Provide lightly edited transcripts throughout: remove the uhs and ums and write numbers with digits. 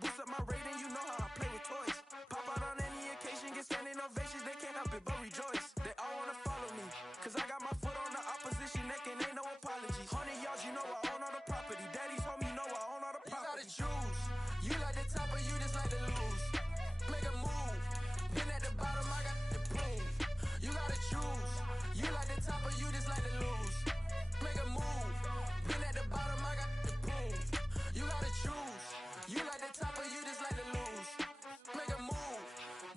boost up my rating, you know how I play with toys. Pop out on any occasion, get standing ovations, they can't help it but rejoice. They all wanna follow me, cause I got my foot on the opposition neck and ain't no apologies. 100 yards, you know I own all the property. Daddy's home, you know I own all the property. You gotta choose, you like the top or you just like to lose. Make a move, been at the bottom, I got the boom. You gotta choose, you like the top or you just like to lose. Make a move, been at the bottom, I got the boom. You gotta choose, you like the top or you just like to lose. Make a move,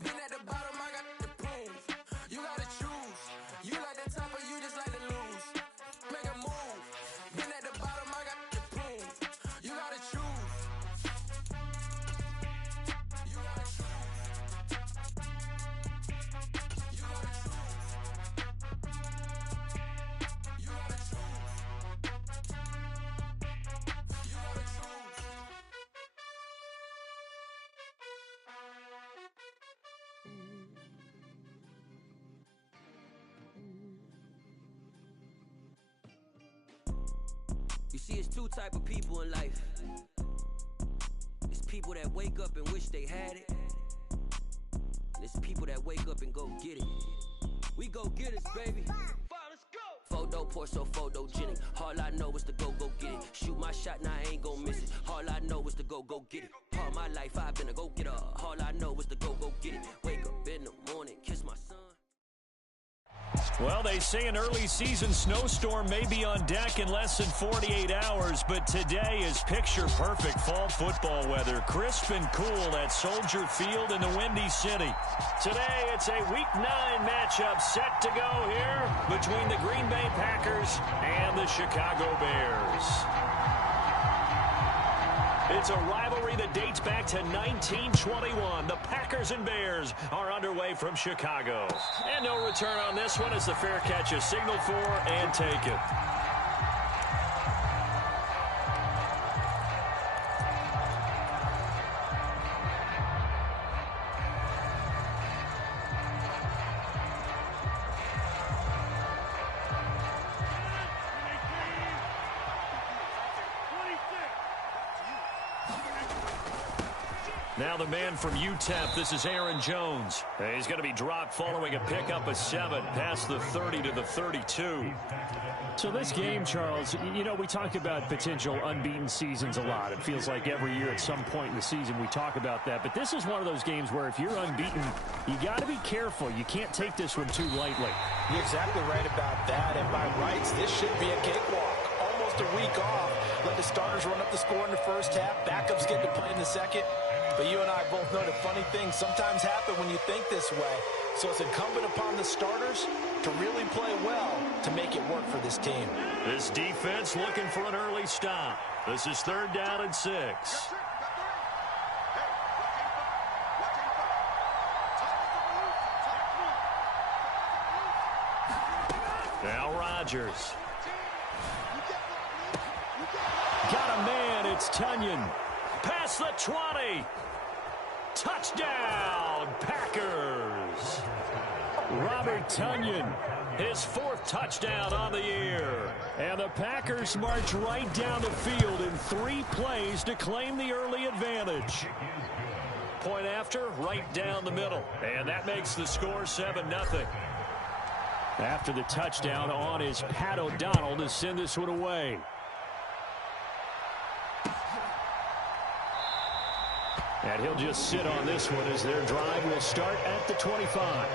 been at the bottom, I got the boom. You gotta choose, you like the top or you just like to lose. Make a move, been at the bottom, I got the boom. You gotta choose. You gotta choose. You gotta choose. You gotta choose. You gotta choose. You see, it's two type of people in life. It's people that wake up and wish they had it. And it's people that wake up and go get it. We go get it, baby. Photo poor, so photogenic. All I know is to go get it. Shoot my shot, now I ain't gon' miss it. All I know is to go get it. All my life I've been a go-getter. All I know is to go get it. Wake up in the morning, kiss my son. Well, they say an early season snowstorm may be on deck in less than 48 hours, but today is picture-perfect fall football weather. Crisp and cool at Soldier Field in the Windy City. Today, it's a Week 9 matchup set to go here between the Green Bay Packers and the Chicago Bears. It's a rivalry that dates back to 1921. The Packers and Bears are underway from Chicago. And no return on this one as the fair catch is signaled for and taken. Now the man from UTEP, this is Aaron Jones. He's going to be dropped following a pickup of 7 past the 30 to the 32. So this game, Charles, you know, we talk about potential unbeaten seasons a lot. It feels like every year at some point in the season we talk about that. But this is one of those games where if you're unbeaten, you got to be careful. You can't take this one too lightly. You're exactly right about that. And by rights, this should be a cakewalk. Almost a week off. Let the starters run up the score in the first half. Backups get to play in the second. But you and I both know that funny things sometimes happen when you think this way. So it's incumbent upon the starters to really play well to make it work for this team. This defense looking for an early stop. This is 3rd down and 6. Now Rodgers. Got a man, it's Tunyon. Past the 20. Touchdown, Packers. Robert Tunyon, his 4th touchdown on the year. And the Packers march right down the field in 3 plays to claim the early advantage. Point after, right down the middle. And that makes the score 7-0. After the touchdown on is Pat O'Donnell to send this one away. And he'll just sit on this one as their drive will start at the 25.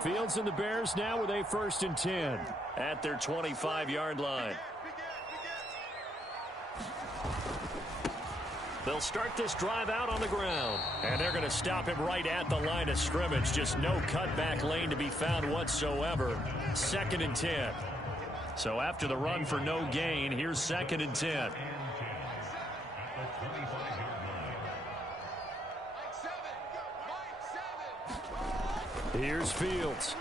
Fields and the Bears now with a 1st and 10 at their 25-yard line. They'll start this drive out on the ground. And they're going to stop him right at the line of scrimmage. Just no cutback lane to be found whatsoever. 2nd and 10. So after the run for no gain, here's 2nd and 10. Here's Fields.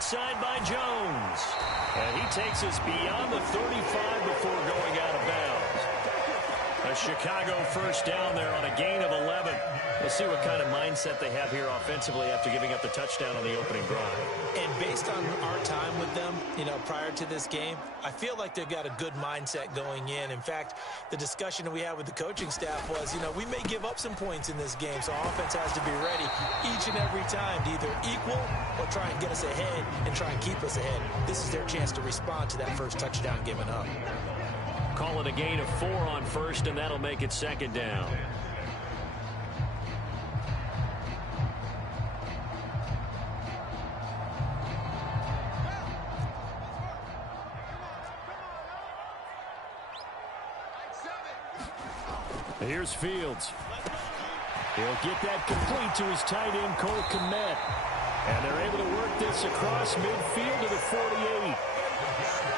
right side by Jones. And he takes us beyond the 35 before going out of bounds. A Chicago first down there on a gain of 11. We'll see what kind of mindset they have here offensively after giving up the touchdown on the opening drive. And based on our time with them, prior to this game, I feel like they've got a good mindset going in. In fact, the discussion that we had with the coaching staff was, we may give up some points in this game, so our offense has to be ready each and every time to either equal or try and get us ahead and try and keep us ahead. This is their chance to respond to that first touchdown given up. Call it a gain of 4 on first, and that'll make it second down. Here's Fields. He'll get that complete to his tight end, Cole Kmet. And they're able to work this across midfield to the 48.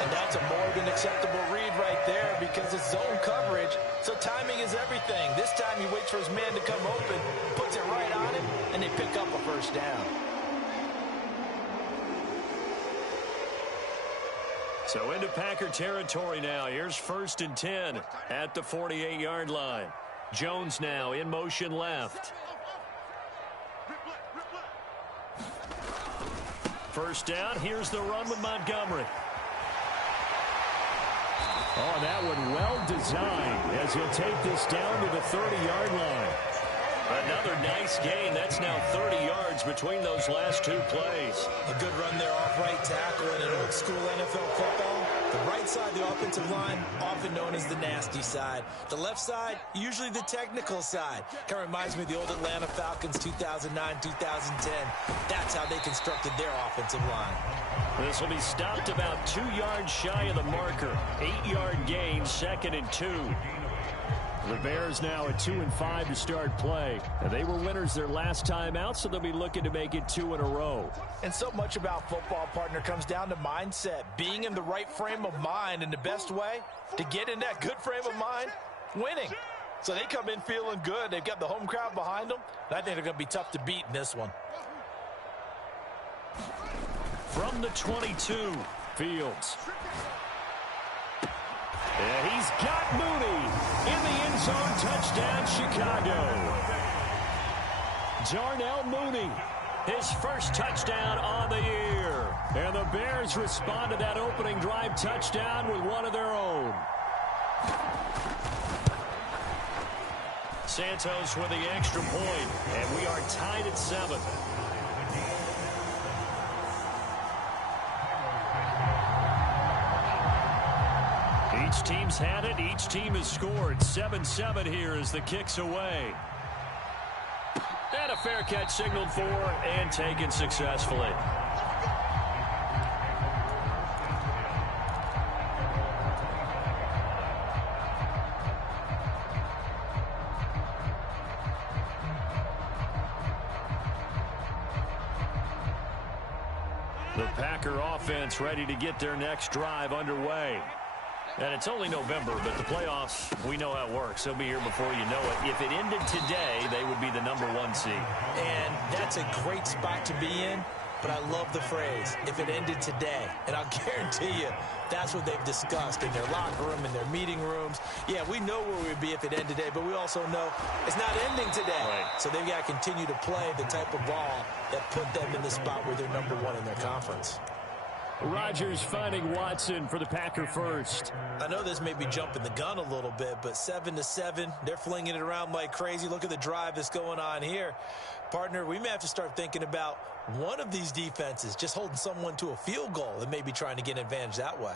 And that's a more than acceptable read right there because it's zone coverage, so timing is everything. This time he waits for his man to come open, puts it right on him, and they pick up a first down. So into Packer territory now. Here's 1st and 10 at the 48-yard line. Jones now in motion left. First down. Here's the run with Montgomery. Oh, that one well designed as he'll take this down to the 30-yard line. Another nice gain. That's now 30 yards between those last 2 plays. A good run there off right tackle in an old school NFL football. The right side, the offensive line, often known as the nasty side. The left side, usually the technical side. Kind of reminds me of the old Atlanta Falcons 2009, 2010. That's how they constructed their offensive line. This will be stopped about 2 yards shy of the marker. 8-yard gain, 2nd and 2. The Bears now at 2-5 to start play. They were winners their last time out, so they'll be looking to make it 2 in a row. And so much about football, partner, comes down to mindset. Being in the right frame of mind, and the best way to get in that good frame of mind, winning. So they come in feeling good. They've got the home crowd behind them, and I think they're going to be tough to beat in this one. From the 22, Fields. And he's got Mooney in the end zone. Touchdown, Chicago. Darnell Mooney, his first touchdown on the year. And the Bears respond to that opening drive touchdown with one of their own. Santos with the extra point, and we are tied at 7. Each team's had it. Each team has scored. 7-7 here as the kick's away. And a fair catch signaled for and taken successfully. The Packer offense ready to get their next drive underway. And it's only November, but the playoffs, we know how it works. They'll be here before you know it. If it ended today, they would be the #1 seed. And that's a great spot to be in, but I love the phrase, if it ended today. And I'll guarantee you, that's what they've discussed in their locker room, in their meeting rooms. Yeah, we know where we'd be if it ended today, but we also know it's not ending today. Right. So they've got to continue to play the type of ball that put them in the spot where they're #1 in their conference. Rodgers finding Watson for the Packer first. I know this may be jumping the gun a little bit, but 7-7, they're flinging it around like crazy. Look at the drive that's going on here. Partner, we may have to start thinking about one of these defenses just holding someone to a field goal and maybe trying to get an advantage that way.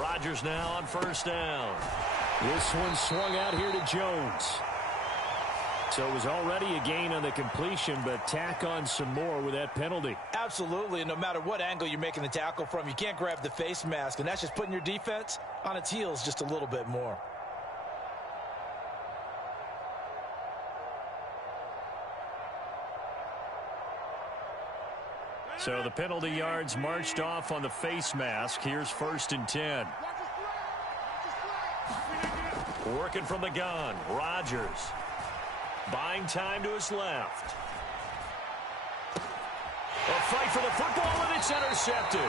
Rodgers now on first down. This one swung out here to Jones. So it was already a gain on the completion, but tack on some more with that penalty. Absolutely, and no matter what angle you're making the tackle from, you can't grab the face mask, and that's just putting your defense on its heels just a little bit more. So the penalty yards marched off on the face mask. Here's 1st and 10. Working from the gun, Rodgers. Buying time to his left. A fight for the football, and it's intercepted.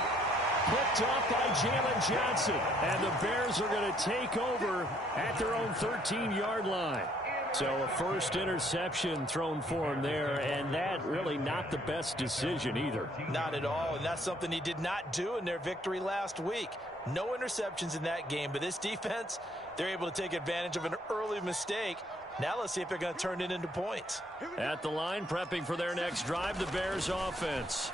Picked off by Jalen Johnson. And the Bears are going to take over at their own 13-yard line. So a first interception thrown for him there, and that really not the best decision either. Not at all, and that's something he did not do in their victory last week. No interceptions in that game, but this defense, they're able to take advantage of an early mistake. Now let's see if they're going to turn it into points. At the line, prepping for their next drive, the Bears offense.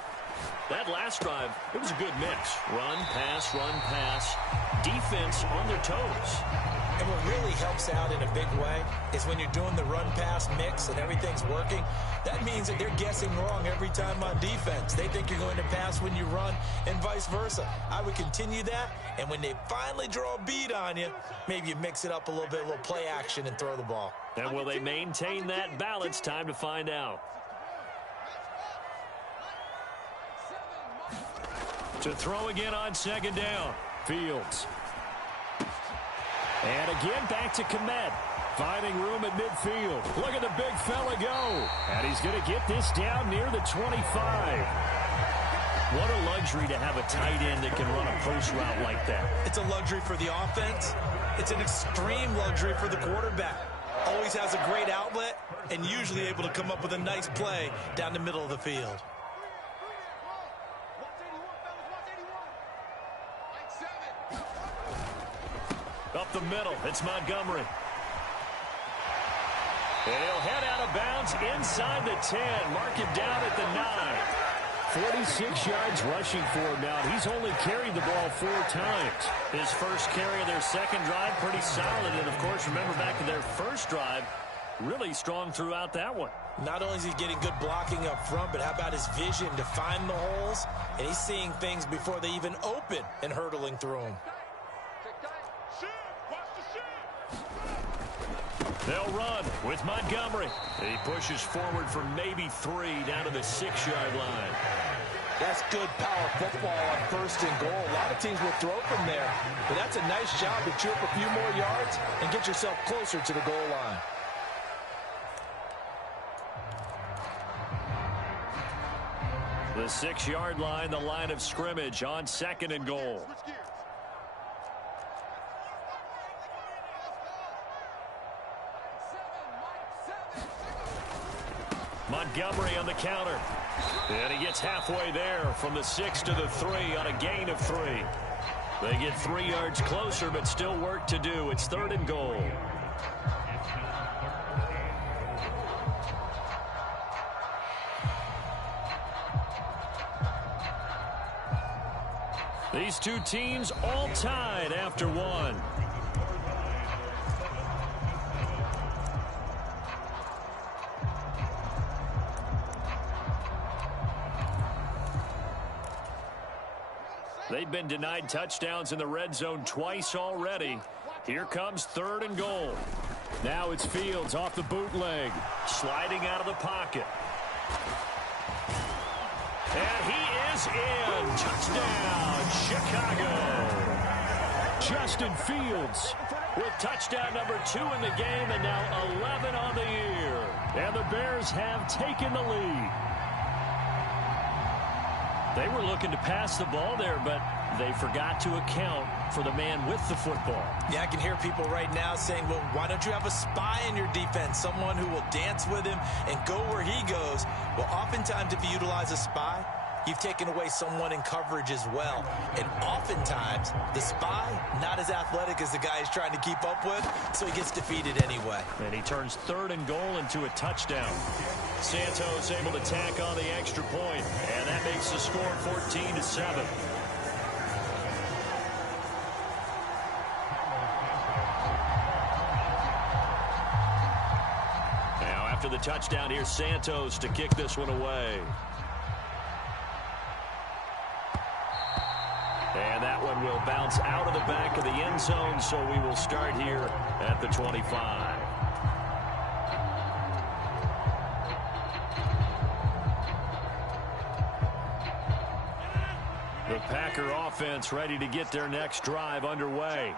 That last drive, it was a good mix. Run, pass, defense on their toes. And what really helps out in a big way is when you're doing the run-pass mix and everything's working, that means that they're guessing wrong every time on defense. They think you're going to pass when you run and vice versa. I would continue that, and when they finally draw a bead on you, maybe you mix it up a little bit, a little play action, and throw the ball. And will they maintain that balance? Time to find out. To throw again on 2nd down. Fields. And again back to Kmet. Finding room at midfield. Look at the big fella go. And he's going to get this down near the 25. What a luxury to have a tight end that can run a post route like that. It's a luxury for the offense. It's an extreme luxury for the quarterback. Always has a great outlet and usually able to come up with a nice play down the middle of the field. Up the middle, it's Montgomery. And he'll head out of bounds inside the 10. Mark him down at the 9. 46 yards rushing for him now. He's only carried the ball 4 times. His first carry of their second drive, pretty solid. And, of course, remember back to their first drive, really strong throughout that one. Not only is he getting good blocking up front, but how about his vision to find the holes? And he's seeing things before they even open and hurtling through them. They'll run with Montgomery. He pushes forward for maybe 3 down to the 6-yard line. That's good power football on 1st and goal. A lot of teams will throw from there, but that's a nice job to chew up a few more yards and get yourself closer to the goal line. The 6-yard line, the line of scrimmage on 2nd and goal. Montgomery on the counter. And he gets halfway there from the 6 to the 3 on a gain of 3. They get 3 yards closer, but still work to do. It's 3rd and goal. These two teams all tied after 1. They've been denied touchdowns in the red zone twice already. Here comes 3rd and goal. Now it's Fields off the bootleg. Sliding out of the pocket. And he is in. Touchdown, Chicago. Justin Fields with touchdown number 2 in the game and now 11 on the year. And the Bears have taken the lead. They were looking to pass the ball there, but they forgot to account for the man with the football. Yeah, I can hear people right now saying, well, why don't you have a spy in your defense, someone who will dance with him and go where he goes? Well, oftentimes if you utilize a spy, you've taken away someone in coverage as well. And oftentimes, the spy, not as athletic as the guy he's trying to keep up with, so he gets defeated anyway. And he turns 3rd and goal into a touchdown. Santos able to tack on the extra point, and that makes the score 14-7. Now after the touchdown, here's Santos to kick this one away. And that one will bounce out of the back of the end zone, so we will start here at the 25. The Packer offense ready to get their next drive underway.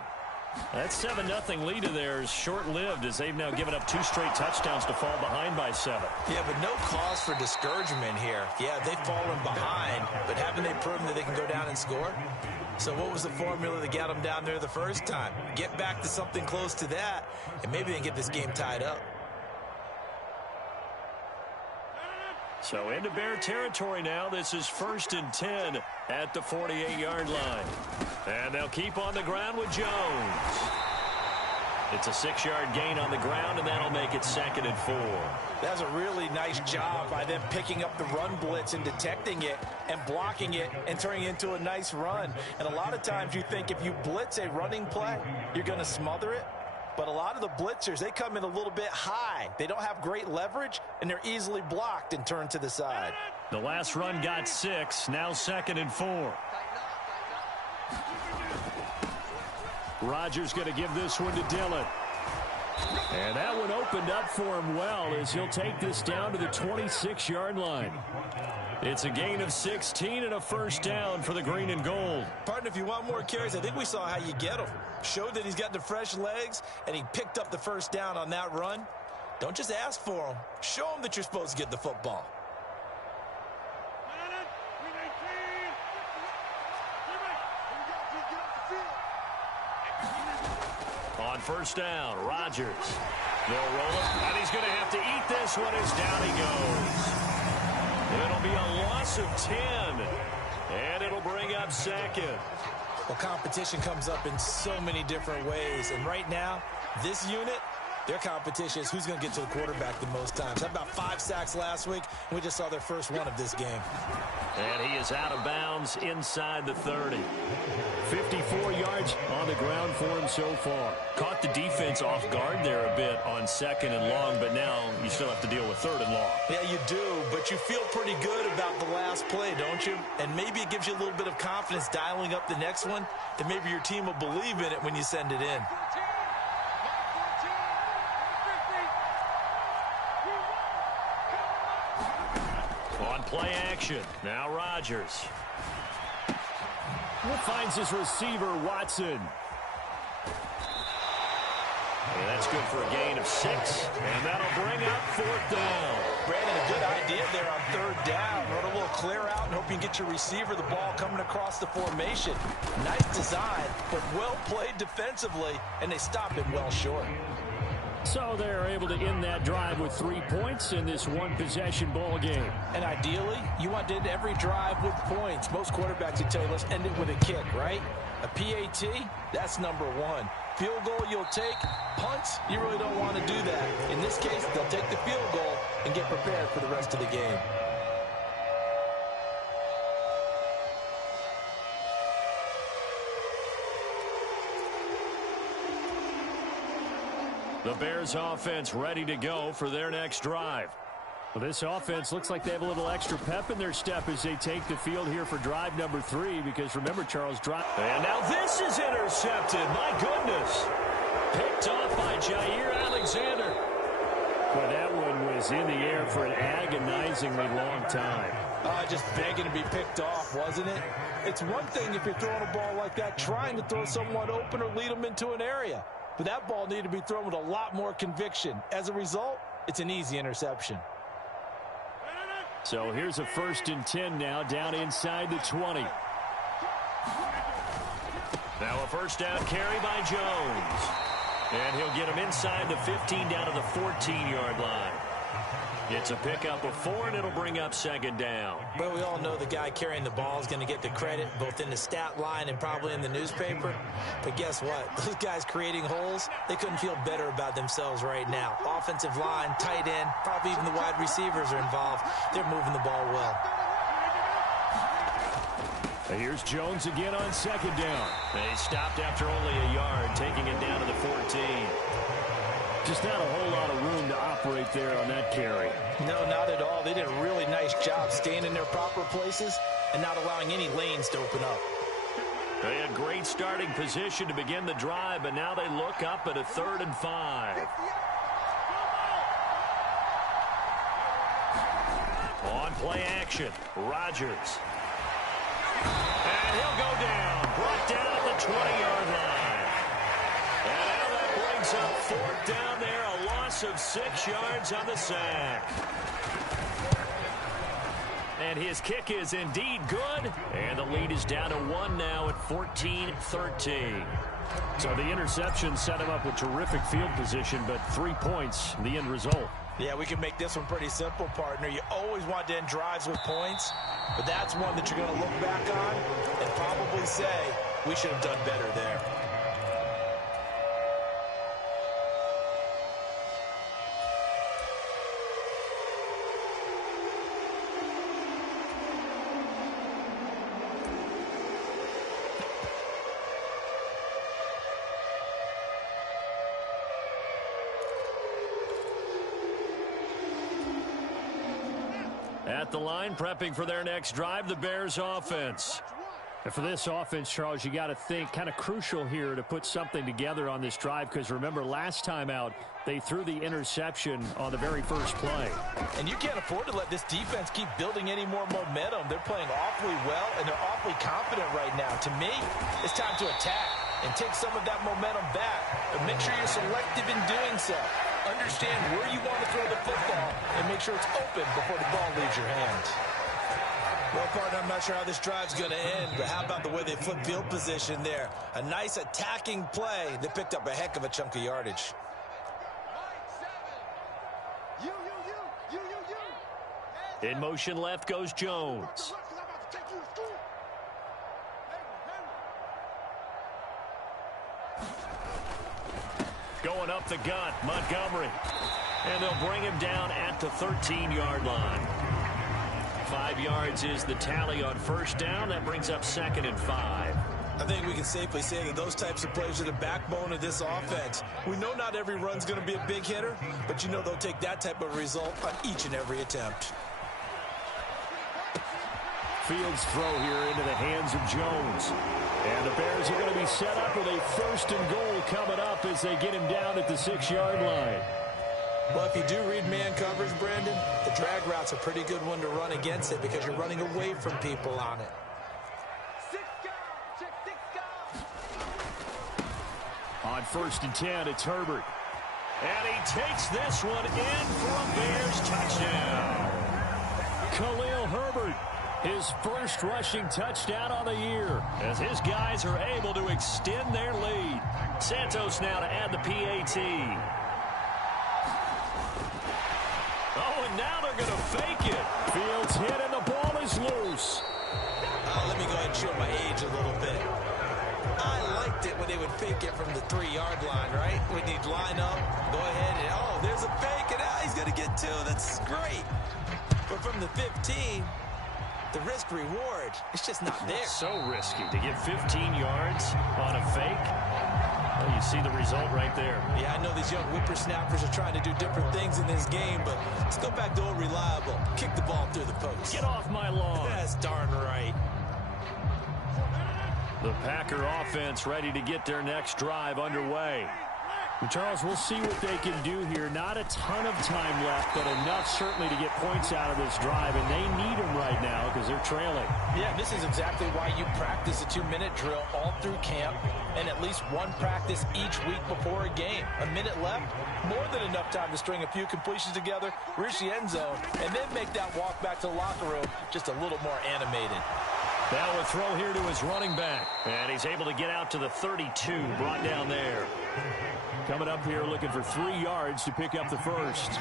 That 7-0 lead of theirs short-lived as they've now given up 2 straight touchdowns to fall behind by 7. Yeah, but no cause for discouragement here. Yeah, they've fallen behind, but haven't they proven that they can go down and score? So what was the formula that got them down there the first time? Get back to something close to that, and maybe they can get this game tied up. So into Bear territory now. This is 1st and 10 at the 48-yard line. And they'll keep on the ground with Jones. It's a 6-yard gain on the ground, and that'll make it 2nd and 4. That's a really nice job by them picking up the run blitz and detecting it and blocking it and turning it into a nice run. And a lot of times you think if you blitz a running play, you're going to smother it. But a lot of the blitzers, they come in a little bit high. They don't have great leverage, and they're easily blocked and turned to the side. The last run got 6, now 2nd and 4. Rodgers going to give this one to Dillon. And that one opened up for him well as he'll take this down to the 26-yard line. It's a gain of 16 and a 1st down for the green and gold. Partner, if you want more carries, I think we saw how you get them. Showed that he's got the fresh legs, and he picked up the 1st down on that run. Don't just ask for them. Show them that you're supposed to get the football. On 1st down, Rodgers. They'll roll it, and he's going to have to eat this one as down he goes. It'll be a loss of 10, and it'll bring up 2nd. Well, competition comes up in so many different ways, and right now, this unit, their competition is who's going to get to the quarterback the most times. Had about 5 sacks last week, and we just saw their first one of this game. And he is out of bounds inside the 30. 54 yards on the ground for him so far. Caught the defense off guard there a bit on 2nd and long, but now you still have to deal with 3rd and long. Yeah, you do, but you feel pretty good about the last play, don't you? And maybe it gives you a little bit of confidence dialing up the next one, and maybe your team will believe in it when you send it in. On play action, now Rodgers. Finds his receiver, Watson. And that's good for a gain of 6, and that'll bring up 4th down. Brandon, a good idea there on 3rd down. Run a little clear out and hope you can get your receiver the ball coming across the formation. Nice design, but well played defensively, and they stop it well short. So they're able to end that drive with 3 points in this one-possession ball game. And ideally, you want to end every drive with points. Most quarterbacks would tell you, let's end it with a kick, right? A PAT, that's number 1. Field goal you'll take. Punts, you really don't want to do that. In this case, they'll take the field goal and get prepared for the rest of the game. The Bears offense ready to go for their next drive. Well, this offense looks like they have a little extra pep in their step as they take the field here for drive number 3, because remember, Charles, and now this is intercepted. My goodness. Picked off by Jair Alexander. Well, that one was in the air for an agonizingly long time. Just begging to be picked off, wasn't it? It's one thing if you're throwing a ball like that, trying to throw someone open or lead them into an area. But that ball needed to be thrown with a lot more conviction. As a result, it's an easy interception. So here's a 1st and 10 now, down inside the 20. Now a 1st down carry by Jones. And he'll get him inside the 15 down to the 14-yard line. It's a pickup of 4, and it'll bring up 2nd down. Well, we all know the guy carrying the ball is going to get the credit, both in the stat line and probably in the newspaper. But guess what? Those guys creating holes, they couldn't feel better about themselves right now. Offensive line, tight end, probably even the wide receivers are involved. They're moving the ball well. Here's Jones again on 2nd down. They stopped after only a yard, taking it down to the 14. Just not a whole lot of room to operate there on that carry. No, not at all. They did a really nice job staying in their proper places and not allowing any lanes to open up. They had great starting position to begin the drive, but now they look up at a 3rd and 5. On play action, Rodgers. And Fourth down there, a loss of 6 yards on the sack. And his kick is indeed good. And the lead is down to 1 now at 14-13. So the interception set him up with terrific field position, but 3 points, the end result. Yeah, we can make this one pretty simple, partner. You always want to end drives with points, but that's one that you're going to look back on and probably say, we should have done better there. At the line, prepping for their next drive, the Bears offense. And for this offense, Charles, you got to think kind of crucial here to put something together on this drive, because remember last time out, they threw the interception on the very first play. And you can't afford to let this defense keep building any more momentum. They're playing awfully well, and they're awfully confident right now. To me, it's time to attack and take some of that momentum back, but make sure you're selective in doing so. Understand where you want to throw the football and make sure it's open before the ball leaves your hands. Well, partner, I'm not sure how this drive's going to end, but how about the way they flip field position there? A nice attacking play that picked up a heck of a chunk of yardage. In motion left goes Jones. Going up the gut, Montgomery. And they'll bring him down at the 13-yard line. 5 yards is the tally on first down. That brings up 2nd and 5. I think we can safely say that those types of plays are the backbone of this offense. We know not every run's going to be a big hitter, but you know they'll take that type of result on each and every attempt. Fields throw here into the hands of Jones. And the Bears are going to be set up with a 1st and goal coming up as they get him down at the 6-yard line. Well, if you do read man coverage, Brandon, the drag route's a pretty good one to run against it because you're running away from people on it. On 1st and 10, it's Herbert. And he takes this one in for a Bears touchdown. Khalil Herbert, his first rushing touchdown on the year, as his guys are able to extend their lead. Santos now to add the PAT. Oh, and now they're going to fake it. Fields hit and the ball is loose. Let me go ahead and show my age a little bit. I liked it when they would fake it from the 3-yard line, right? When they'd line up, go ahead and, oh, there's a fake, and he's going to get 2. That's great. But from the 15, the risk-reward, it's just not there. So risky to get 15 yards on a fake. Well, you see the result right there. Yeah, I know these young whippersnappers are trying to do different things in this game, but let's go back to old reliable. Kick the ball through the post. Get off my lawn. That's darn right. The Packer offense ready to get their next drive underway. Charles, we'll see what they can do here. Not a ton of time left, but enough certainly to get points out of this drive, and they need them right now because they're trailing. Yeah, this is exactly why you practice a 2-minute drill all through camp and at least one practice each week before a game. A minute left, more than enough time to string a few completions together, reach the end zone, and then make that walk back to the locker room just a little more animated. Now a throw here to his running back. And he's able to get out to the 32, brought down there. Coming up here looking for 3 yards to pick up the first.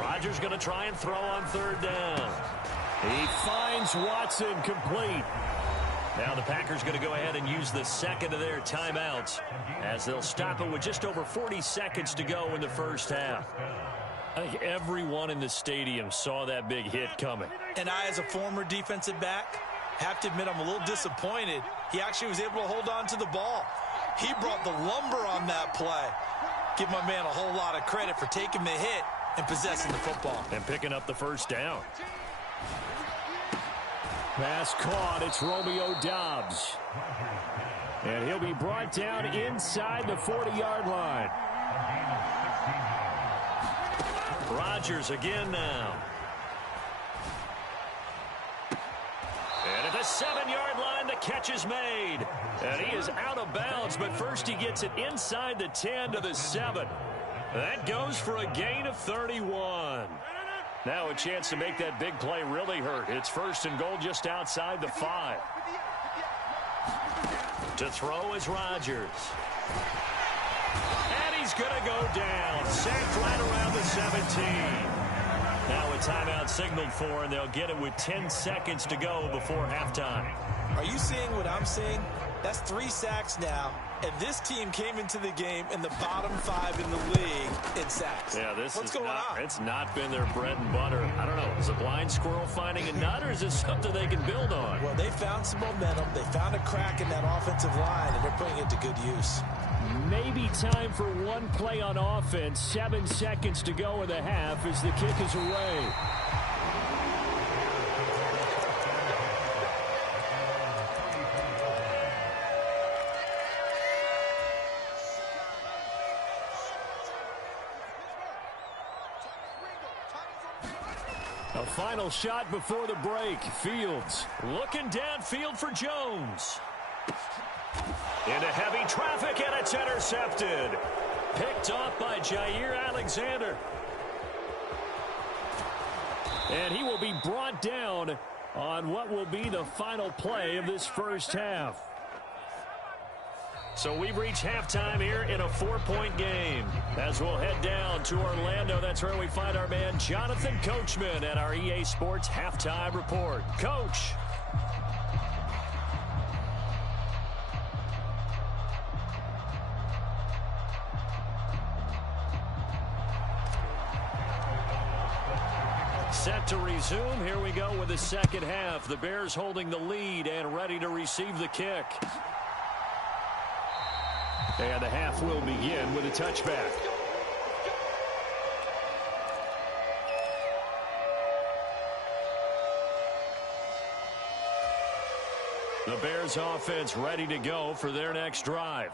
Rodgers going to try and throw on 3rd down. He finds Watson complete. Now the Packers going to go ahead and use the 2nd of their timeouts as they'll stop it with just over 40 seconds to go in the first half. I think everyone in the stadium saw that big hit coming. And I, as a former defensive back, have to admit I'm a little disappointed. He actually was able to hold on to the ball. He brought the lumber on that play. Give my man a whole lot of credit for taking the hit and possessing the football. And picking up the first down. Pass caught. It's Romeo Doubs. And he'll be brought down inside the 40-yard line. Rodgers again now. And at the 7-yard line, the catch is made. And he is out of bounds, but first he gets it inside the 10 to the 7. That goes for a gain of 31. Now a chance to make that big play really hurt. It's 1st and goal just outside the 5. To throw is Rodgers. And he's going to go down. Sacked right around the 17. Now a timeout signaled for, and they'll get it with 10 seconds to go before halftime. Are you seeing what I'm seeing? That's 3 sacks now, and this team came into the game in the bottom 5 in the league in sacks. Yeah, What's going on? It's not been their bread and butter. I don't know. Is a blind squirrel finding a nut, or is this something they can build on? Well, they found some momentum. They found a crack in that offensive line, and they're putting it to good use. Maybe time for one play on offense. 7 seconds to go in the half as the kick is away. A final shot before the break. Fields looking downfield for Jones. Into heavy traffic, and it's intercepted. Picked off by Jair Alexander. And he will be brought down on what will be the final play of this first half. So we've reached halftime here in a 4-point game. As we'll head down to Orlando, that's where we find our man Jonathan Coachman at our EA Sports Halftime Report. Coach. Set to resume. Here we go with the second half. The Bears holding the lead and ready to receive the kick. And the half will begin with a touchback. The Bears offense ready to go for their next drive.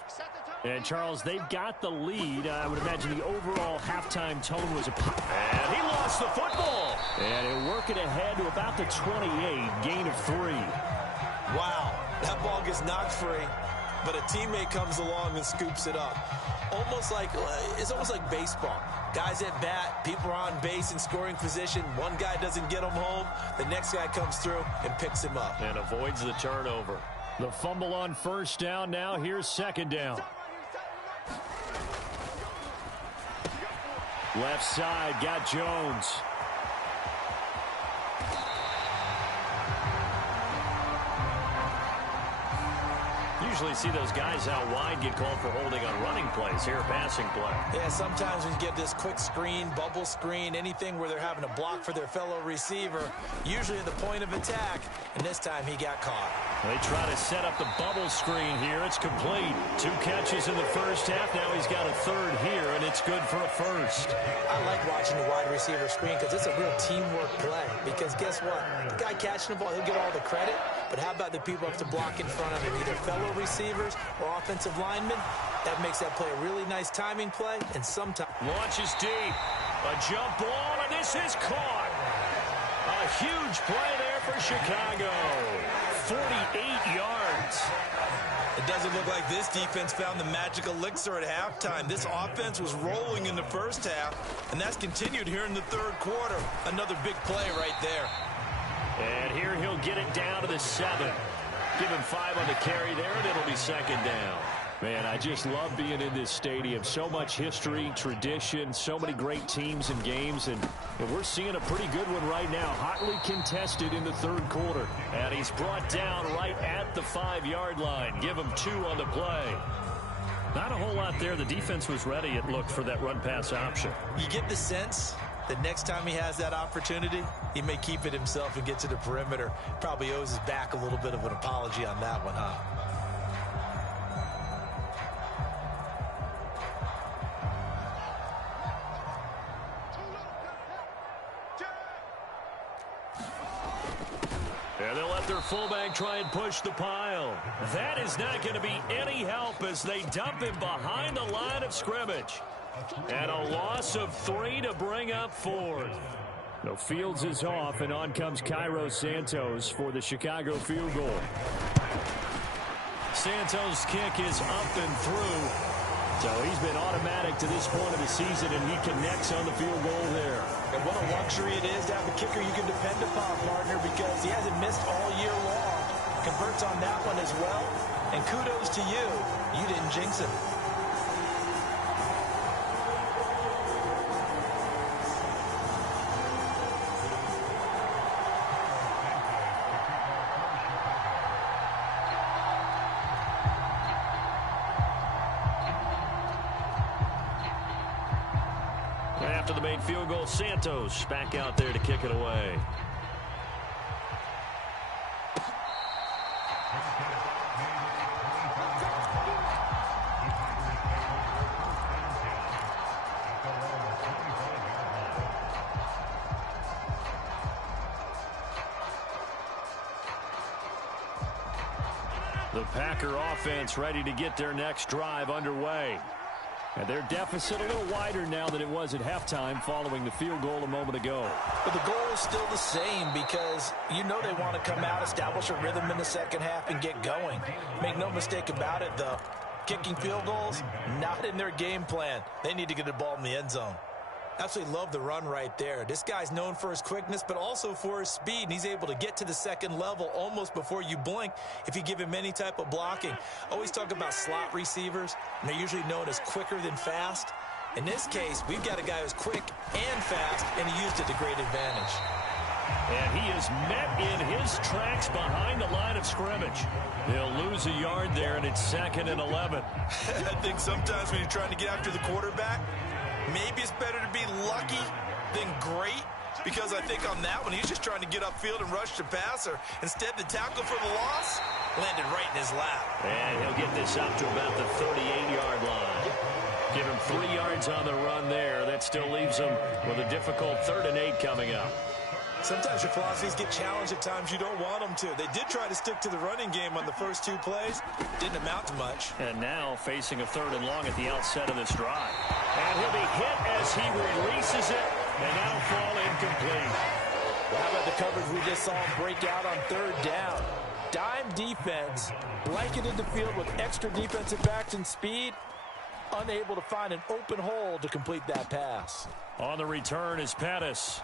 And, Charles, they've got the lead. I would imagine the overall halftime tone was a... And he lost the football. And he'll work it ahead to about the 28, gain of 3. Wow, that ball gets knocked free, but a teammate comes along and scoops it up. It's almost like baseball. Guys at bat, people are on base in scoring position. One guy doesn't get him home. The next guy comes through and picks him up. And avoids the turnover. The fumble on first down. Now here's second down. Left side, got Jones. Usually see those guys out wide get called for holding on running plays. Here, passing play. Yeah, sometimes when you get this quick screen, bubble screen, anything where they're having to block for their fellow receiver, usually at the point of attack, and this time he got caught. They try to set up the bubble screen here. It's complete. 2 catches in the first half. Now he's got a third here, and it's good for a first. I like watching the wide receiver screen because it's a real teamwork play. Because guess what? The guy catching the ball, he'll get all the credit. But how about the people who have to block in front of him, either fellow receivers or offensive linemen? That makes that play a really nice timing play, and sometimes... Launches deep. A jump ball, and this is caught. A huge play there for Chicago. 48 yards. It doesn't look like this defense found the magic elixir at halftime. This offense was rolling in the first half, and that's continued here in the third quarter. Another big play right there. And here he'll get it down to the 7. Give him 5 on the carry there, and it'll be second down. Man, I just love being in this stadium. So much history, tradition, so many great teams and games, and we're seeing a pretty good one right now. Hotly contested in the third quarter. And he's brought down right at the 5-yard line. Give him 2 on the play. Not a whole lot there. The defense was ready, it looked, for that run-pass option. You get the sense that next time he has that opportunity, he may keep it himself and get to the perimeter. Probably owes his back a little bit of an apology on that one, huh? And they'll let their fullback try and push the pile. That is not going to be any help as they dump him behind the line of scrimmage. And a loss of 3 to bring up 4th. No, Fields is off, and on comes Cairo Santos for the Chicago field goal. Santos' kick is up and through. So he's been automatic to this point of the season, and he connects on the field goal there. And what a luxury it is to have a kicker you can depend upon, partner, because he hasn't missed all year long. Converts on that one as well. And kudos to you. You didn't jinx him. After the made field goal, Santos back out there to kick it away. The Packer offense ready to get their next drive underway. And their deficit a little wider now than it was at halftime following the field goal a moment ago. But the goal is still the same because you know they want to come out, establish a rhythm in the second half, and get going. Make no mistake about it, though. Kicking field goals, not in their game plan. They need to get the ball in the end zone. Absolutely love the run right there. This guy's known for his quickness, but also for his speed, and he's able to get to the second level almost before you blink if you give him any type of blocking. Always talk about slot receivers, and they're usually known as quicker than fast. In this case, we've got a guy who's quick and fast, and he used it to great advantage. And he is met in his tracks behind the line of scrimmage. He'll lose a yard there, and it's 2nd and 11. I think sometimes when you're trying to get after the quarterback, maybe it's better to be lucky than great, because I think on that one, he's just trying to get upfield and rush the passer. Instead, the tackle for the loss landed right in his lap. And he'll get this up to about the 38-yard line. Give him 3 yards on the run there. That still leaves him with a difficult 3rd and 8 coming up. Sometimes your philosophies get challenged at times you don't want them to. They did try to stick to the running game on the first 2 plays. Didn't amount to much. And now facing a 3rd and long at the outset of this drive. And he'll be hit as he releases it, and that'll fall incomplete. Well, how about the coverage we just saw him break out on 3rd down? Dime defense, blanketed the field with extra defensive backs and speed, unable to find an open hole to complete that pass. On the return is Pettis.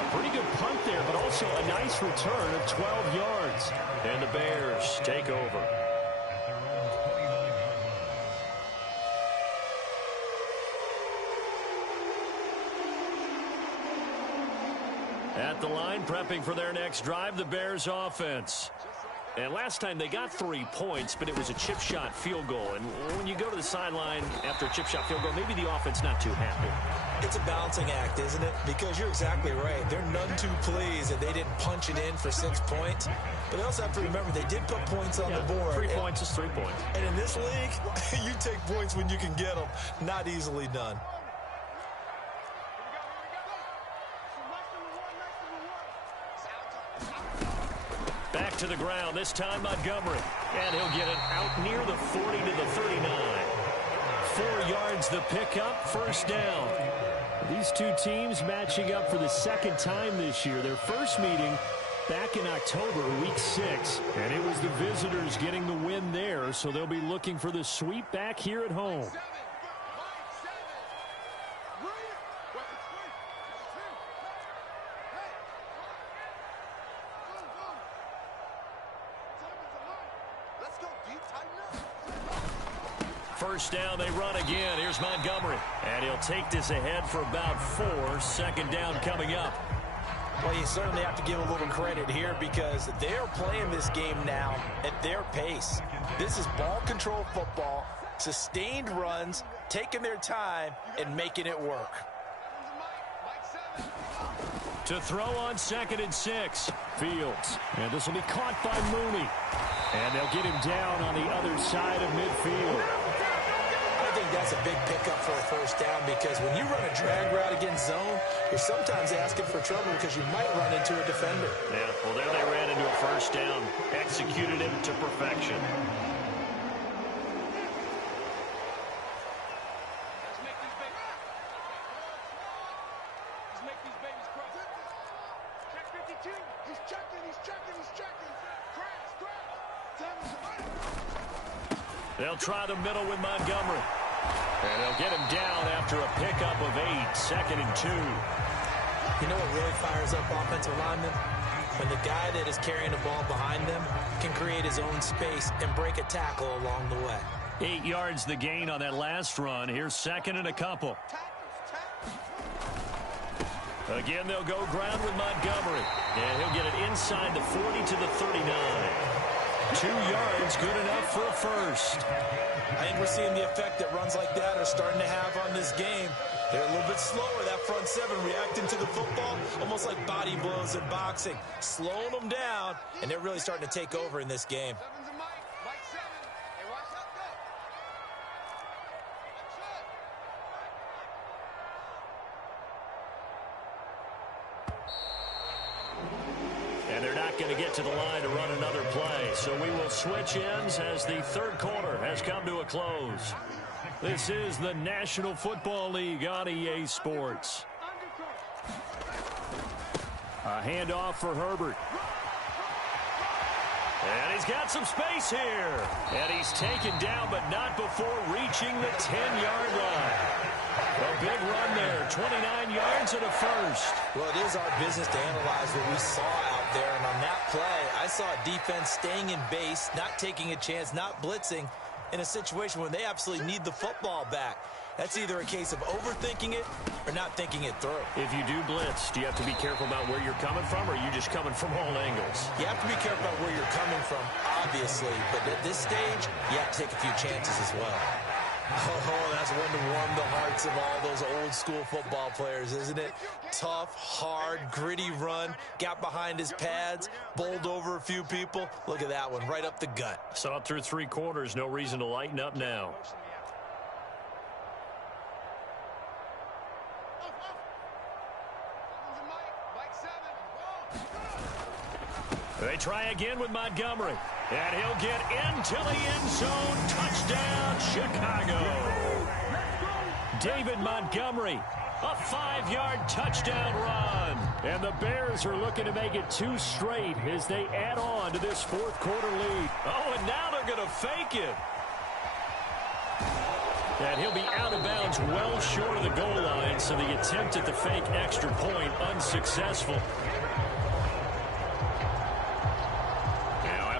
A pretty good punt there, but also a nice return of 12 yards. And the Bears take over. At the line, prepping for their next drive, the Bears offense. And last time they got 3 points, but it was a chip shot field goal. And when you go to the sideline after a chip shot field goal, maybe the offense not too happy. It's a balancing act, isn't it? Because you're exactly right. They're none too pleased that they didn't punch it in for 6 points. But they also have to remember they did put points on the board. 3 points is 3 points. And in this league, you take points when you can get them. Not easily done. Back to the ground, this time Montgomery. And he'll get it out near the 40 to the 39. 4 yards the pickup, 1st down. These 2 teams matching up for the 2nd time this year. Their first meeting back in October, week 6. And it was the visitors getting the win there, so they'll be looking for the sweep back here at home. First down, they run again. Here's Montgomery. And he'll take this ahead for about 4. 2nd down coming up. Well, you certainly have to give a little credit here because they're playing this game now at their pace. This is ball control football, sustained runs, taking their time, and making it work. To throw on 2nd and 6. Fields. And this will be caught by Mooney. And they'll get him down on the other side of midfield. I think that's a big pickup for a 1st down because when you run a drag route against zone, you're sometimes asking for trouble because you might run into a defender. Yeah, well, there they ran into a 1st down. Executed him to perfection. He's checking. They'll try the middle with Montgomery. And they'll get him down after a pickup of 8, 2nd and 2. You know what really fires up offensive linemen? When the guy that is carrying the ball behind them can create his own space and break a tackle along the way. 8 yards the gain on that last run. Here's 2nd and a couple. Again, they'll go ground with Montgomery. And he'll get it inside the 40 to the 39. 2 yards, good enough for a first. I think we're seeing the effect that runs like that are starting to have on this game. They're a little bit slower, that front seven, reacting to the football, almost like body blows in boxing, slowing them down, and they're really starting to take over in this game. And they're not going to get to the line to run another play. So we will switch ends as the third quarter has come to a close. This is the National Football League on EA Sports. A handoff for Herbert. And he's got some space here. And he's taken down, but not before reaching the 10-yard line. A big run there, 29 yards and a first. Well, it is our business to analyze what we saw out there. And on that play, I saw a defense staying in base, not taking a chance, not blitzing in a situation where they absolutely need the football back. That's either a case of overthinking it or not thinking it through. If you do blitz, do you have to be careful about where you're coming from, or are you just coming from all angles? You have to be careful about where you're coming from, obviously. But at this stage, you have to take a few chances as well. Oh, that's one to warm the hearts of all those old-school football players, isn't it? Tough, hard, gritty run, got behind his pads, bowled over a few people. Look at that one, right up the gut. Saw it through 3 quarters, no reason to lighten up now. They try again with Montgomery. And he'll get into the end zone. Touchdown, Chicago. David Montgomery, a 5-yard touchdown run. And the Bears are looking to make it 2 straight as they add on to this fourth quarter lead. Oh, and now they're going to fake it. And he'll be out of bounds well short of the goal line, so the attempt at the fake extra point unsuccessful.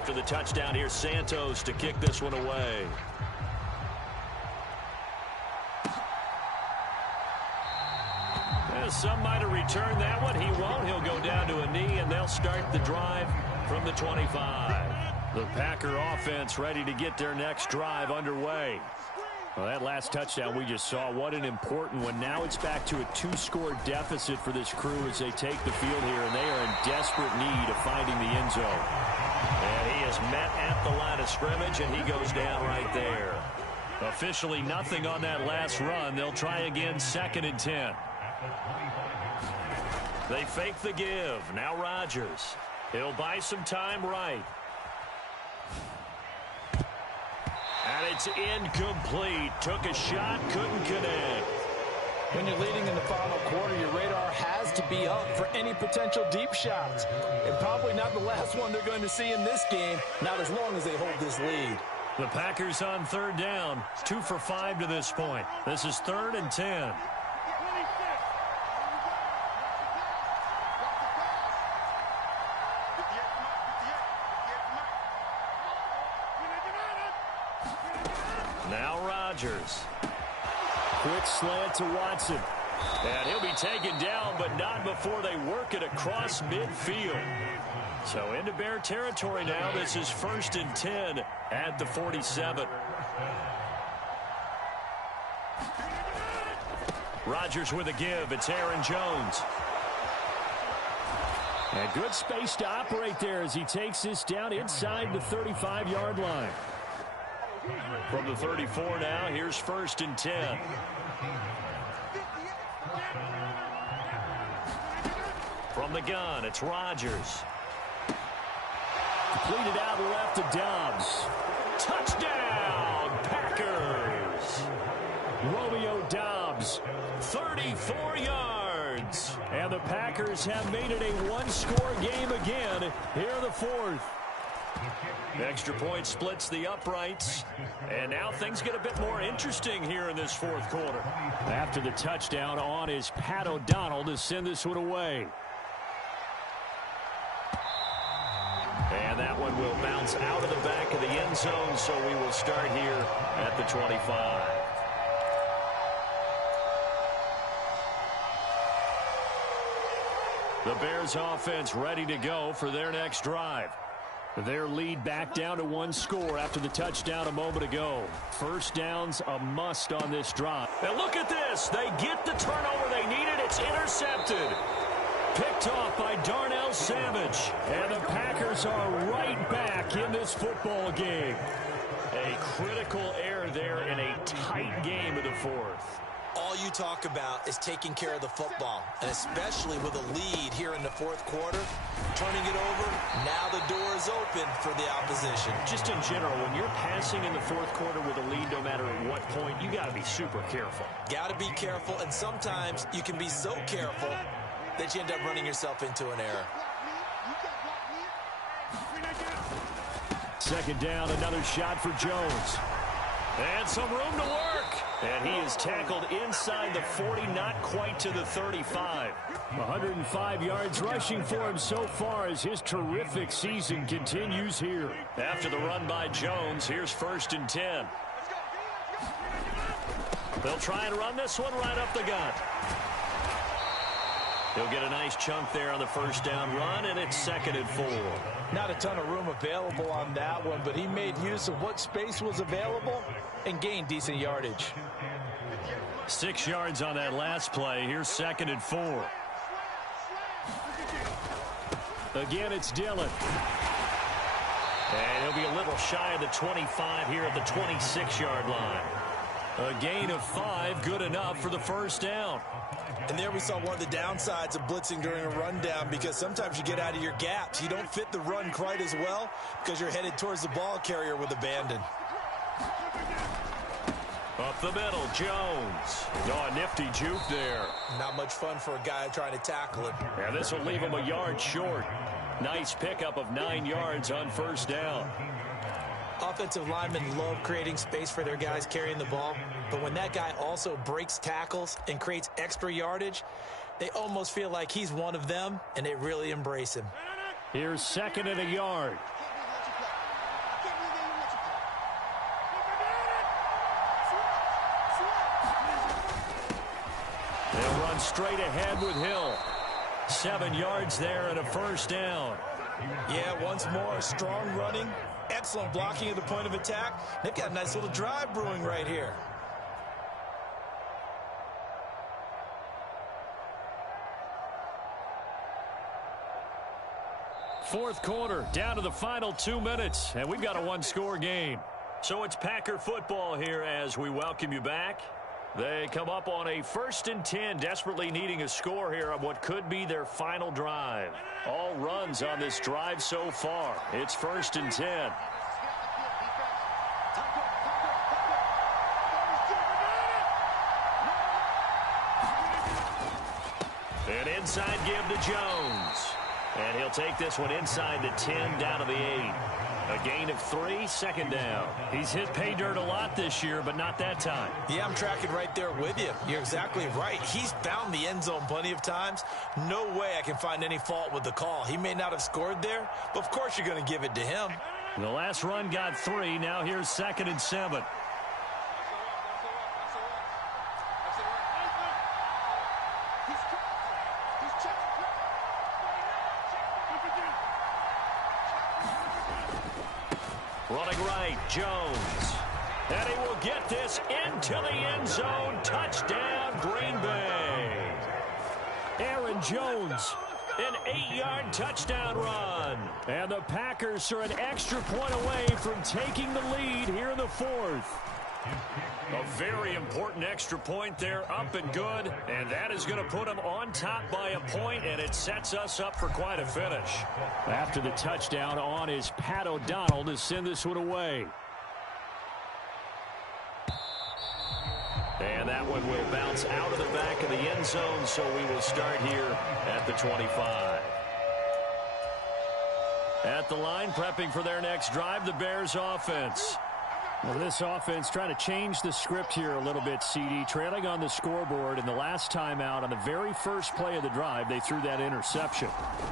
After the touchdown, here's Santos to kick this one away. Some might have returned that one. He won't. He'll go down to a knee, and they'll start the drive from the 25. The Packer offense ready to get their next drive underway. Well, that last touchdown we just saw, what an important one. Now it's back to a 2-score deficit for this crew as they take the field here, and they are in desperate need of finding the end zone. And he is met at the line of scrimmage, and he goes down right there. Officially nothing on that last run. They'll try again, 2nd and 10. They fake the give. Now Rodgers. He'll buy some time right. And it's incomplete. Took a shot, couldn't connect. When you're leading in the final quarter, your radar has to be up for any potential deep shots. And probably not the last one they're going to see in this game, not as long as they hold this lead. The Packers on 3rd down. 2 for 5 to this point. This is 3rd and 10. Now Rodgers. Quick slant to Watson. And he'll be taken down, but not before they work it across midfield. So into Bear territory now. This is 1st and 10 at the 47. Rodgers with a give. It's Aaron Jones. And good space to operate there as he takes this down inside the 35-yard line. From the 34 now, here's 1st and 10. From the gun, it's Rodgers. Completed out left to Dobbs. Touchdown, Packers! Romeo Dobbs, 34 yards. yards. And the Packers have made it a one-score game again here in the fourth. Extra point splits the uprights. And now things get a bit more interesting here in this fourth quarter. After the touchdown, on is Pat O'Donnell to send this one away. And that one will bounce out of the back of the end zone, so we will start here at the 25. The Bears offense ready to go for their next drive. Their lead back down to one score after the touchdown a moment ago. First down's a must on this drive. And look at this. They get the turnover they needed. It's intercepted. Picked off by Darnell Savage. And the Packers are right back in this football game. A critical error there in a tight game of the fourth. All you talk about is taking care of the football, and especially with a lead here in the fourth quarter, turning it over, now the door is open for the opposition. Just in general, when you're passing in the fourth quarter with a lead, no matter at what point, you got to be super careful. Got to be careful, and sometimes you can be so careful that you end up running yourself into an error. Second down, another shot for Jones. And some room to work. And he is tackled inside the 40, not quite to the 35. 105 yards rushing for him so far as his terrific season continues here. After the run by Jones, here's 1st and 10. They'll try and run this one right up the gut. He'll get a nice chunk there on the first down run, and it's 2nd and 4. Not a ton of room available on that one, but he made use of what space was available and gained decent yardage. 6 yards on that last play. Here's 2nd and 4. Again, it's Dillon. And he'll be a little shy of the 25 here at the 26-yard line. A gain of 5, good enough for the first down. And there we saw one of the downsides of blitzing during a rundown, because sometimes you get out of your gaps. You don't fit the run quite as well because you're headed towards the ball carrier with abandon. Up the middle, Jones. Oh, a nifty juke there. Not much fun for a guy trying to tackle him. And this will leave him a yard short. Nice pickup of 9 yards on first down. Offensive linemen love creating space for their guys carrying the ball, but when that guy also breaks tackles and creates extra yardage, they almost feel like he's one of them, and they really embrace him. Here's 2nd and a yard. They'll run straight ahead with Hill. 7 yards there and a first down. Yeah, once more, strong running, excellent blocking at the point of attack. They've got a nice little drive brewing right here. Fourth quarter, down to the final 2 minutes, and we've got a one-score game. So it's Packer football here as we welcome you back. They come up on a 1st and 10, desperately needing a score here on what could be their final drive. All runs on this drive so far. It's 1st and 10. An inside give to Jones. And he'll take this one inside the 10, down to the 8. A gain of 3, 2nd down. He's hit pay dirt a lot this year, but not that time. Yeah, I'm tracking right there with you. You're exactly right. He's found the end zone plenty of times. No way I can find any fault with the call. He may not have scored there, but of course you're going to give it to him. The last run got 3. Now here's 2nd and 7. Running right, Jones. And he will get this into the end zone. Touchdown, Green Bay. Aaron Jones. An 8-yard touchdown run. And the Packers are an extra point away from taking the lead here in the fourth. A very important extra point there, up and good. And that is going to put them on top by a point, and it sets us up for quite a finish. After the touchdown, on is Pat O'Donnell to send this one away. And that one will bounce out of the back of the end zone, so we will start here at the 25. At the line, prepping for their next drive, the Bears offense. Well, this offense trying to change the script here a little bit, CD. Trailing on the scoreboard, and the last time out on the very first play of the drive, they threw that interception.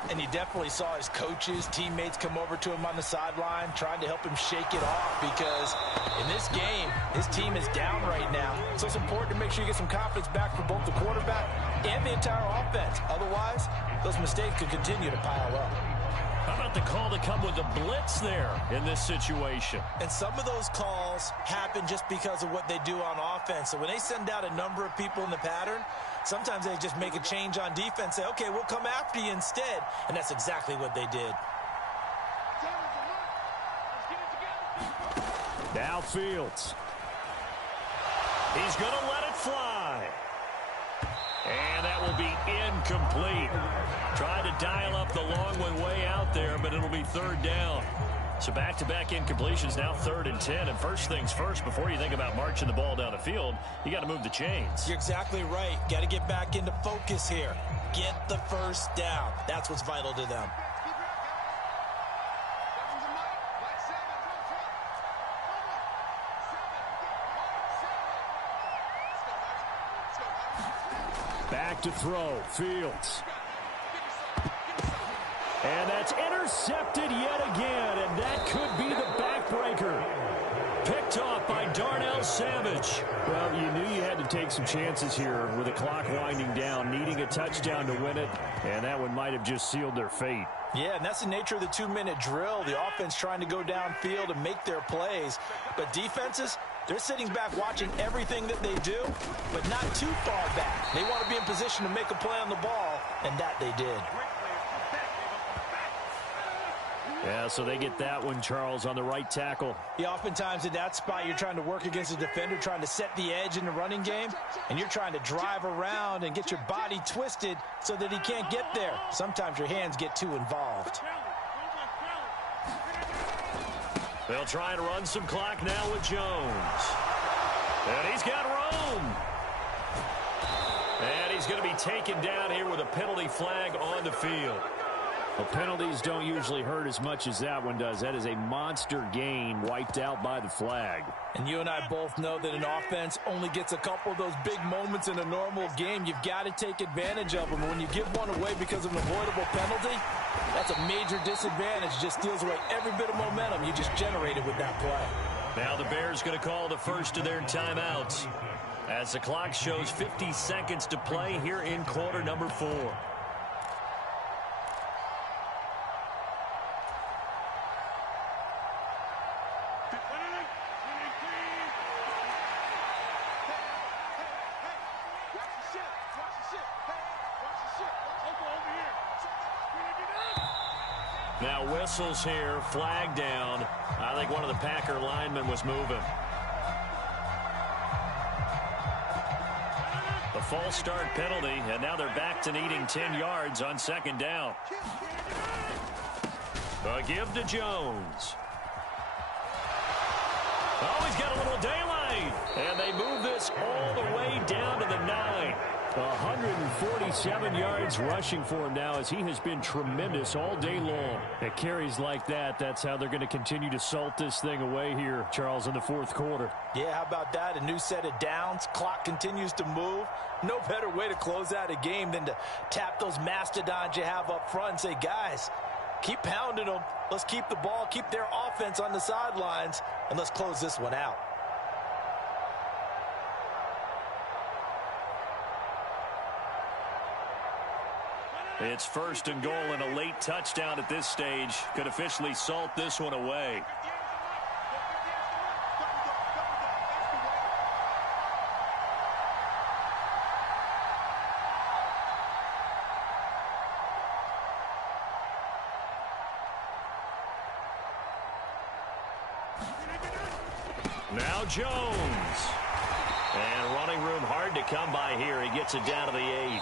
And you definitely saw his coaches, teammates come over to him on the sideline, trying to help him shake it off, because in this game, his team is down right now. So it's important to make sure you get some confidence back for both the quarterback and the entire offense. Otherwise, those mistakes could continue to pile up. How about the call to come with the blitz there in this situation? And some of those calls happen just because of what they do on offense. So when they send out a number of people in the pattern, sometimes they just make a change on defense, say, okay, we'll come after you instead. And that's exactly what they did. Now Fields. He's going to let it fly. And that will be incomplete. Tried to dial up the long one way out there, but it'll be third down. So back-to-back incompletions, now 3rd and 10. And first things first, before you think about marching the ball down the field, you got to move the chains. You're exactly right. Got to get back into focus here. Get the first down. That's what's vital to them. Back to throw, Fields. And that's intercepted yet again, and that could be the backbreaker. Picked off by Darnell Savage. Well, you knew you had to take some chances here with the clock winding down, needing a touchdown to win it, and that one might have just sealed their fate. Yeah, and that's the nature of the 2-minute drill. The offense trying to go downfield and make their plays. But defenses, they're sitting back watching everything that they do, but not too far back. They want to be in position to make a play on the ball, and that they did. Yeah, so they get that one, Charles, on the right tackle. Yeah, oftentimes in that spot, you're trying to work against a defender, trying to set the edge in the running game, and you're trying to drive around and get your body twisted so that he can't get there. Sometimes your hands get too involved. They'll try to run some clock now with Jones. And he's got room. And he's going to be taken down here with a penalty flag on the field. Well, penalties don't usually hurt as much as that one does. That is a monster gain wiped out by the flag. And you and I both know that an offense only gets a couple of those big moments in a normal game. You've got to take advantage of them. And when you give one away because of an avoidable penalty, that's a major disadvantage. Just steals away every bit of momentum you just generated with that play. Now the Bears going to call the first of their timeouts as the clock shows 50 seconds to play here in quarter number 4. Now whistles here, flag down. I think one of the Packer linemen was moving. The false start penalty, and now they're back to needing 10 yards on second down. A give to Jones. Oh, he's got a little daylight. And they move this all the way down to the 9. 147 yards rushing for him now, as he has been tremendous all day long. At carries like that, that's how they're going to continue to salt this thing away here, Charles, in the fourth quarter. Yeah, how about that? A new set of downs. Clock continues to move. No better way to close out a game than to tap those mastodons you have up front and say, guys, keep pounding them. Let's keep the ball, keep their offense on the sidelines, and let's close this one out. It's first and goal, and a late touchdown at this stage could officially salt this one away. Now Jones. And running room hard to come by here. He gets it down to the 8.